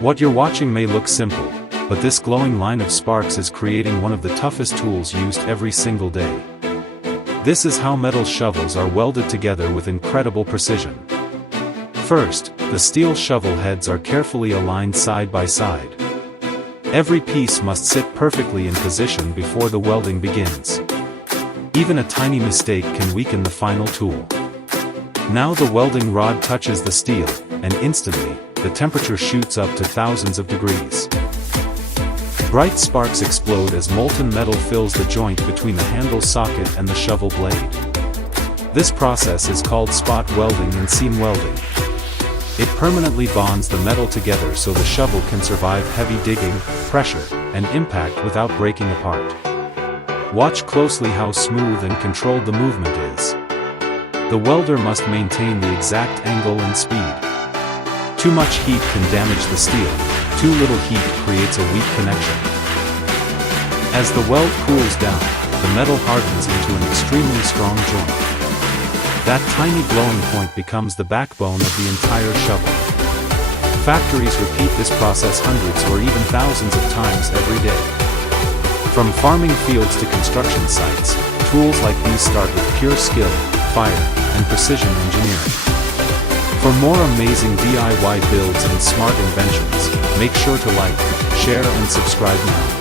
What you're watching may look simple, but this glowing line of sparks is creating one of the toughest tools used every single day. This is how metal shovels are welded together with incredible precision. First, the steel shovel heads are carefully aligned side by side. Every piece must sit perfectly in position before the welding begins. Even a tiny mistake can weaken the final tool. Now the welding rod touches the steel, and instantly, the temperature shoots up to thousands of degrees. Bright sparks explode as molten metal fills the joint between the handle socket and the shovel blade. This process is called spot welding and seam welding. It permanently bonds the metal together so the shovel can survive heavy digging, pressure, and impact without breaking apart. Watch closely how smooth and controlled the movement is. The welder must maintain the exact angle and speed. Too much heat can damage the steel. Too little heat creates a weak connection. As the weld cools down, the metal hardens into an extremely strong joint. That tiny glowing point becomes the backbone of the entire shovel. Factories repeat this process hundreds or even thousands of times every day. From farming fields to construction sites, tools like these start with pure skill, fire, and precision engineering. For more amazing DIY builds and smart inventions, make sure to like, share and subscribe now.